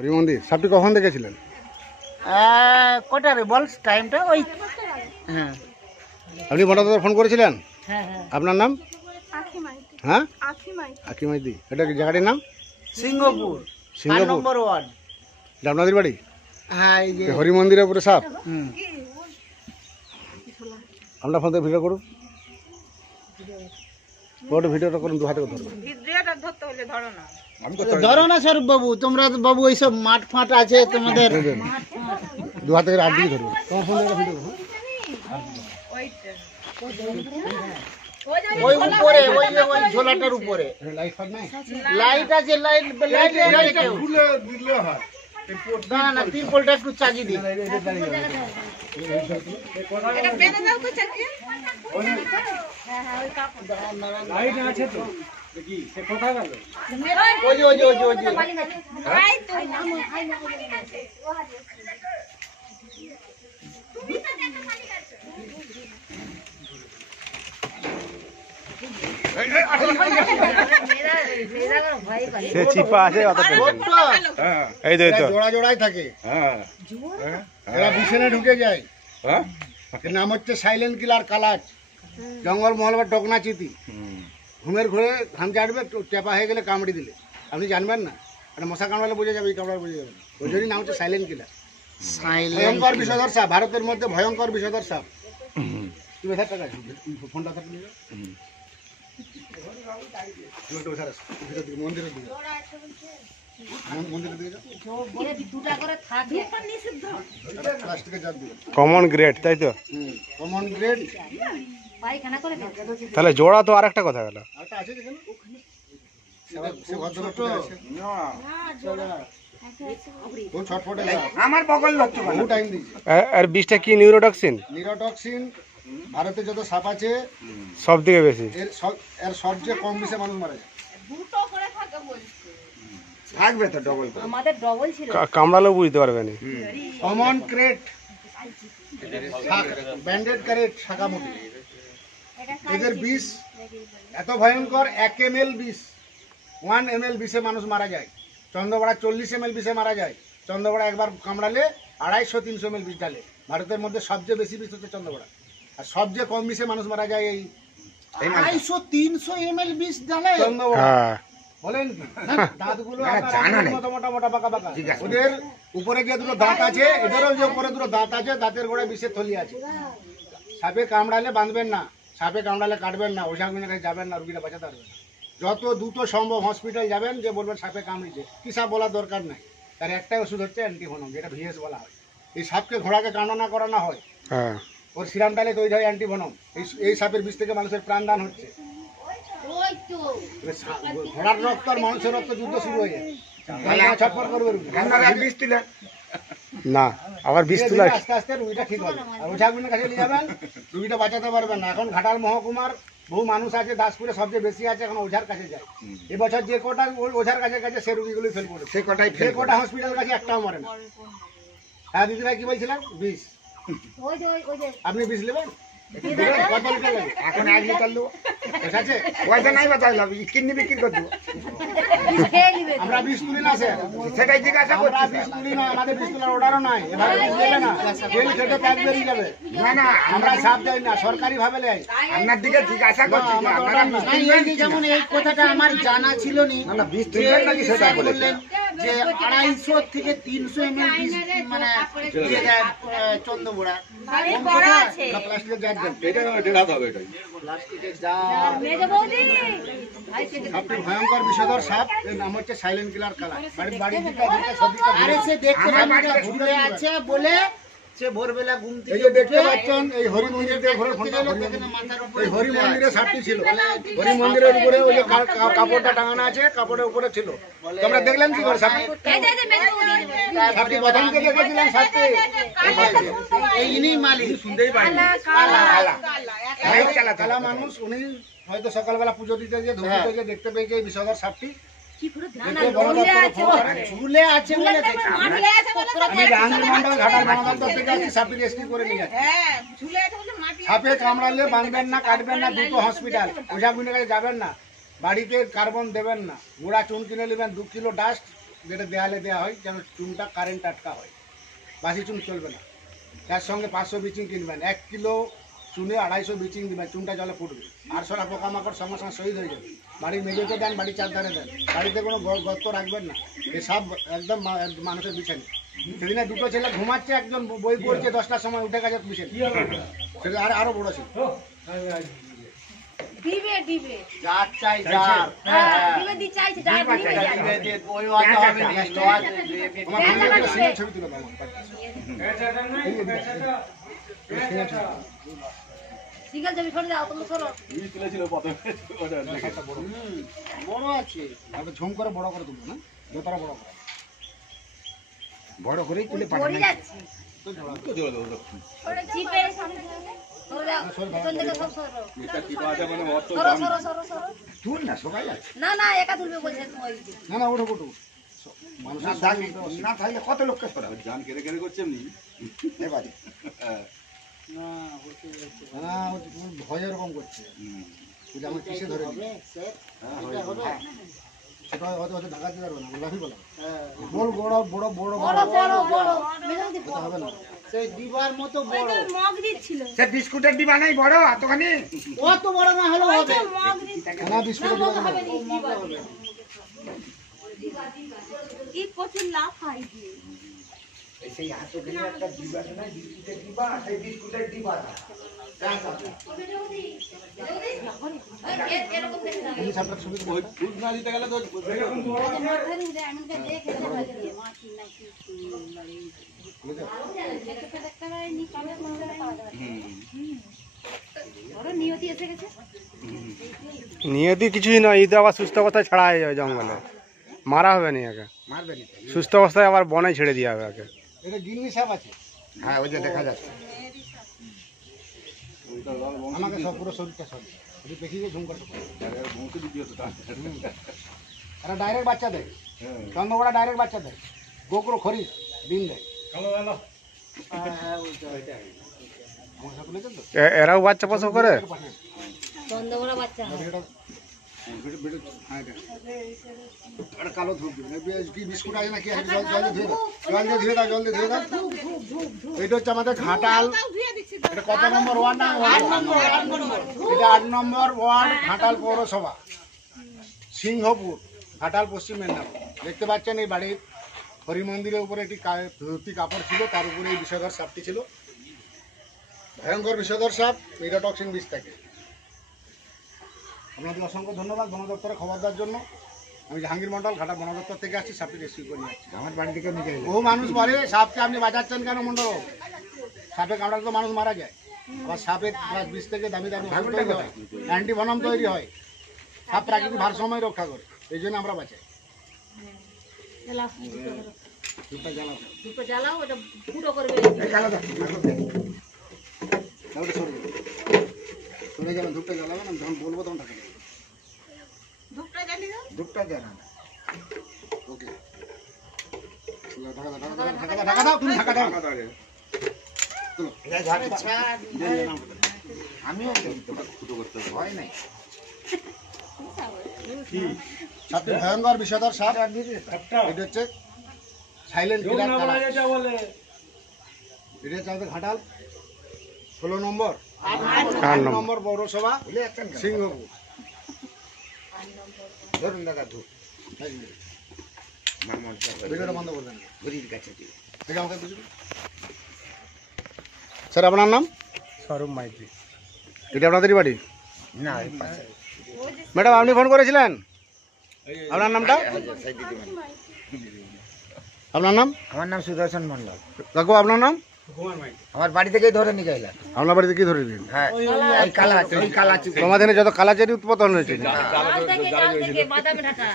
হরি মন্দির। সাপটি কখন দেখেছিলেন? কটারে বল টাইমটা? ওই হ্যাঁ। আপনি বনদপ্তরে ফোন করেছিলেন? হ্যাঁ হ্যাঁ। আপনার নাম? হ্যাঁ, আখি মাইতি। এটা কি জায়গাটির নাম? সিংহপুর, 8 সিংহপুর। নম্বর ওয়ার্ড। এটা আপনাদের বাড়ি? হ্যাঁ এই যে। এই হরি মন্দিরের উপরে সাপ? হুম। আমরা ফোন থেকে ভিডিও করুন, ওটা ভিডিওটা করুন, দু হাতে ধরুন। ধরো না স্বরূপ বাবু, তোমরা তো বাবু এইসব মাঠ ফাট আছে তোমাদের। দু হাতে করে 8 দিকে ধরুন। তোমার ফোন থেকে ভিডিও করুন। ওই উপরে, ওই যে ওই ঝোলাটার উপরে লাইট ফাট নাই? লাইট আছে। লাইট লাইট খুলে দিলে হয়। না না, তিরপলটা একটু চাগি দিই। লাইট আছে তো দেখি সে কোথায় গেল? ওই যে ওই যে ওই যে ওই যে সে চিপা আছে অত টেনশন। হ্যাঁ, এই তো এই তো জোড়া জোড়াই থাকে। হ্যাঁ, এরা বিছানে ঢুকে যায়। হ্যাঁ, এর নাম হচ্ছে সাইলেন্ট কিলার কালাচ। জঙ্গল মহল বা টকনা চিতি। ঘুমের ঘুরে ঘাম চাটবে, টেপা হয়ে গেলে কামড়ি দিলে আপনি জানবেন না। মানে মশা কামড়ালে বুঝে যাবে, এই কামড়ালে বুঝে যাবে। ওই জন্যই নাম হচ্ছে সাইলেন্ট কিলার। ভয়ঙ্কর বিষধর সাপ, ভারতের মধ্যে ভয়ঙ্কর বিষধর সাপ। তুমি টাকা ফোনটা থাকলে মন্দিরের দিকে, মন্দিরের দিকে কমন গ্রেড, তাই তো? Common grade. তাহলে জোড়া তো আরেকটা কথা গেল। আমার বগল ধরতে পারে। আর বিষটা কি? নিউরোটক্সিন। নিউরোটক্সিন ভারতে যত সাপ আছে সব থেকে বেশি। এর সবচেয়ে কম বিষে মানুষ মারা যায়। থাকবে তো ডবল। আমাদের ডবল ছিল। কামড়ালেও বুঝতে পারবে না। কমন ক্রেট, ব্যান্ডেড ক্রেট, শাকামুটি। এদের বিষ এত ভয়ঙ্কর, 1 ml বিষ, 1 ml বিষে মানুষ মারা যায়। চন্দ্রবড়া 40 ml বিষে মারা যায়। চন্দ্রবড়া একবার কামড়ালে 250-300 ml বিষ ঢালে। ভারতের মধ্যে সবচেয়ে বেশি বিষ হচ্ছে চন্দ্রবড়া। আর সবচেয়ে কম বিষে মানুষ মারা যায় এই 250-300 ml বিষ ঢালে চন্দ্রবড়া। হ্যাঁ, বলেন কি? দাঁতগুলো মোটা মোটা মোটা পাকা পাকা। ওদের উপরে যে দুটো দাঁত আছে, এদেরও যে উপরে দুটো দাঁত আছে, দাঁতের গোড়ায় বিষের থলি আছে। সাপে কামড়ালে বাঁধবেন না, সাপে কামড়ালে কাটবেন না, ওঝা গুণের কাছে যাবেন না, রুগীটা বাঁচাতে পারবেন না। যত দ্রুত সম্ভব হসপিটাল যাবেন, যে বলবেন সাপে কামড়িয়েছে, কি সাপ বলার দরকার নাই। তার একটাই ওষুধ হচ্ছে অ্যান্টিভেনম, যেটা ভিএস বলা হয়। এই সাপকে ঘোড়াকে কামড়ানো করানো হয়, হ্যাঁ, ওর সিরাম টালে তৈরি হয় অ্যান্টিভেনম। এই সাপের বিষ থেকে মানুষের প্রাণদান হচ্ছে। ঘোড়ার রক্ত আর মানুষের রক্ত যুদ্ধ শুরু হয়ে যায়। ছটফট করবে রুগী। বিষ দিলে না আবার বিষ তুলা। আস্তে আস্তে রুগীটা ঠিক হবে। আর ওঝা গুণের কাছে নিয়ে যাবেন, রুগীটা বাঁচাতে পারবেন না। এখন ঘাটাল মহকুমার বহু মানুষ আছে, দাসপুরে সবচেয়ে বেশি আছে, এখন ওঝার কাছে যায়। এবছর যে কটা ওঝার কাছে গেছে, সে রুগীগুলোই ফেল করে। সে কটাই সে কটা হসপিটাল কাছে একটাও মরে না। হ্যাঁ দিদিভাই, কি বলছিলেন? বিষ, আপনি বিষ নেবেন? কত লিটার লাগবে? এখন 1 লিটার দেবো। ঠিক আছে, পয়সা নাই বাতাইলাম, কিডনি বিক্রি করে দেবো। আমরা বিষ তুলি না স্যার, সেটাই জিজ্ঞাসা আমরা করছি। বিষ তুলি না, আমাদের বিষ তোলার অর্ডারও নাই। এভাবে বিষ দেবে না, জেল খেটে প্যাক বেরিয়ে যাবে। না না, আমরা সাপ দেয় না, সরকারি ভাবে নেয়। আপনার দিকে জিজ্ঞাসা করছি যে আপনারা বিষ না, এই যে যেমন এই কথাটা আমার জানা ছিল নি। না বিষ তুলবেন নাকি সেটা স্যার বলেছেন। বললেন যে 250 থেকে 300 ml বিষ মানে দিয়ে দেয় চন্দ্রবড়া। প্লাস্টিকের জার দেন। প্লাস্টিকের জার। সাপটি ভয়ঙ্কর বিষধর সাপ, এর নাম হচ্ছে সাইলেন্ট কিলার কালার। বাড়ির দিকে সব দিকে আরে সে দেখতে পাচ্ছি ঝুলে আছে বলে সে ভোরবেলা ঘুম এই থেকে যে দেখতে পাচ্ছেন, এই হরি মন্দির দিয়ে ঘোরার ফোনটা, মাথার উপর এই হরি মন্দিরে সাপটি ছিল। হরি মন্দিরের উপরে ওই যে কাপড়টা টাঙানো আছে, কাপড়ের উপরে ছিল। তোমরা দেখলেন কি করে সাপটি? সাপটি প্রথম কে দেখেছিলেন? সাপটি এই ইনি মালিক। শুনতেই পারেন। লাইট চালাতে কালা মানুষ, উনি হয়তো সকালবেলা পুজো দিতে গিয়ে ধূপ দিতে গিয়ে দেখতে পেয়েছে এই বিষধর সাপটি। ঝুলে আছে বলে দেখছি। আমি জাহাঙ্গীর মন্ডল ঘাটাল বনদপ্তর থেকে আসছি, সাপটি রেস্কিউ করে নিয়ে যাচ্ছি। সাপে কামড়ালে বাঁধবেন না, কাটবেন না, দ্রুত হসপিটাল। ওঝা গুণের কাছে যাবেন না, বাড়িতে কার্বন দেবেন না, গুঁড়া চুন কিনে নেবেন, 2 কিলো ডাস্ট যেটা দেয়ালে দেওয়া হয় যেন চুনটা কারেন্ট আটকা হয়, বাসি চুন চলবে না। তার সঙ্গে 500 ব্লিচিং কিনবেন, 1 কিলো চুনে 250 ব্লিচিং দিবেন, চুনটা জলে ফুটবে। আর সরা পোকামাকড় সঙ্গে সঙ্গে শহীদ হয়ে যাবে। বাড়ির মেঝেতে দেন, বাড়ির চারধারে দেন, বাড়িতে কোনো গর্ত রাখবেন না। এই সব একদম মানুষের বিছানে। সেদিনে 2টো ছেলে ঘুমাচ্ছে, একজন বই পড়ছে, 10টার সময় উঠে গেছে বিছানে। সেটা আরো বড় ছিল। দিবে দিবে যার চাই যার, দিবে দি চাইছে যার দিবে যার দিবে দিয়ে ওই ওয়াটা হবে না, লোহা দিয়ে আমার ভালো লাগলে সিনেমা ছবি তুলে দাও। সিঙ্গেল ছবি ফোন দাও তুমি সরো বড় আছে। তারপর ঝুম করে বড় করে তুলবো না, যতটা বড় করে বড় করেই তুলে পড়ে যাচ্ছে ওটা জিপে সামনে সরো দাও পেছন থেকে সব সরো সরো সরো সরো তুল না, সবাই আছে। না না একা তুলবে বলছে তোমার না না ওঠো ওঠো। মানুষের দাগ না থাকলে কত লোককে সরাবে জান কেড়ে কেড়ে করছে এমনি এবারে। না হতে যাচ্ছে না ও তোমার ভয় এরকম করছে, যে আমার কিসে ধরে দিবে। স্যার এটা হবে। সেটা হয়তো হয়তো ঢাকাতে পারবে না, লাফি বলা হ্যাঁ বড় বড় বড় বড় বড় বড় বড় মেজাদি এটা হবে না। সেই দিবার মতো বড়, মগ দিচ্ছিল সে বিস্কুটের ডিবা নাই বড় এতখানি? অত বড় না হলেও হবে। মগ দিচ্ছিল না বিস্কুট মগ হবে কি প্রচুর লাভ হয় দিয়ে সেই এতখানি একটা ডিবা না, বিস্কুটের ডিবা, সেই বিস্কুটের ডিবা না। এরকম দেখে না তুমি ছাত্র ছবি ওই দুধ না দিতে গেলে তো নিয়তি এসে গেছে নিয়তি কিছুই নয়, ঈদ আবার সুস্থ অবস্থায় ছাড়া হয়ে যাবে জঙ্গলে, মারা হবে না একে। মারবে না? সুস্থ অবস্থায় আবার বনে ছেড়ে দিয়ে হবে একে। এটা গিন্নি সাপ আছে, হ্যাঁ ওই যে দেখা যাচ্ছে। আমাকে সব পুরো শরীরটা সব যদি পেখিয়ে ঝুম করতে পারে। বংশ দিতে হতো তা এরা ডাইরেক্ট বাচ্চা দেয়, চন্দ্রকোড়া ডাইরেক্ট বাচ্চা দেয়, গোকরো খরিস ডিম দেয়। হ্যাঁ ওইটা আমার সাথে তুলেছেন তো এরাও বাচ্চা প্রসব করে? চন্দ্রকোড়া বাচ্চা হ্যাঁ এটা কালো ধূপ দিবেন, কি বিস্কুট আছে নাকি আছে, জল দিয়ে ধুয়ে দাও, জল দিয়ে ধুয়ে দাও। এটা হচ্ছে আমাদের ঘাটাল, এটা কত নম্বর ওয়ার্ড না? 8 নম্বর। এটা 8 নম্বর ওয়ার্ড, ঘাটাল পৌরসভা, সিংহপুর, ঘাটাল, পশ্চিম মেদিনীপুর। দেখতে পাচ্ছেন এই বাড়ির হরি মন্দিরের উপরে একটি ধুতি কাপড় ছিল, তার উপরে এই বিষধর সাপটি ছিল। ভয়ঙ্কর বিষধর সাপ, নিরোটক্সিন বিষ থাকে। আপনাদের অসংখ্য ধন্যবাদ বন দপ্তরে খবর দেওয়ার জন্য। আমি জাহাঙ্গীর মন্ডল, ঘাটা বন দপ্তর থেকে আসছি, সাপটি রেস্কিউ করে নিয়ে আসছি। আমার বাড়ি থেকে নিয়ে গেলে বহু মানুষ বলে সাপকে আপনি বাঁচাচ্ছেন কেন মন্ডল, সাপে কামড়ালে তো মানুষ মারা যায়। আবার সাপের বিষ থেকে দামি দামি ওষুধ তৈরি হয়, অ্যান্টিভেনম তৈরি হয়, সাপ প্রাকৃতিক ভারসাম্য রক্ষা করে, এই জন্য আমরা বাঁচাই। দুধটা জ্বালাও, দুটো জ্বালাও ওটা ফুটো করবে তাহলে সরে যাবে, সরে যাবেন, ধূপটা জ্বালাবেন, আমি যখন বলবো তখন ঢাকা দেবেন। দুধটা জানা না। ওকে ঢাকা দাও, তুমি ঢাকা দাও। আমিও ভয় নাই। সাপটি ভয়ঙ্কর বিষধর সাপ, এটা হচ্ছে সাইলেন্ট কিলার কালাচ। এটা হচ্ছে আমাদের ঘাটাল 16 নম্বর 8 নম্বর পৌরসভা, ভুলে যাচ্ছেন কেন? সিংহপুর। ধরুন দাদা ধূপ আমার মনটা ভিডিওটা বন্ধ করবেন, ঘড়ির কাছে দিয়ে। ঠিক আছে আমাকে বুঝুন। স্যার আপনার নাম? স্বরূপ মাইতি। এটা আপনাদেরই বাড়ি? না এই পাশে ম্যাডাম আপনি ফোন করেছিলেন, আপনার নামটা? সেই দিদিমণি। আপনার নাম? আমার নাম সুদর্শন মন্ডল। কাকু আপনার নাম? আমার বাড়ি থেকেই ধরে নিয়ে গেলাম। আপনার বাড়িতে কি ধরে দিন? হ্যাঁ ওই কালাচ, ওই কালাচ। তোমাদের যত কালাচারি উৎপাদন হয়েছে কাল থেকে বাদাম ঢাকা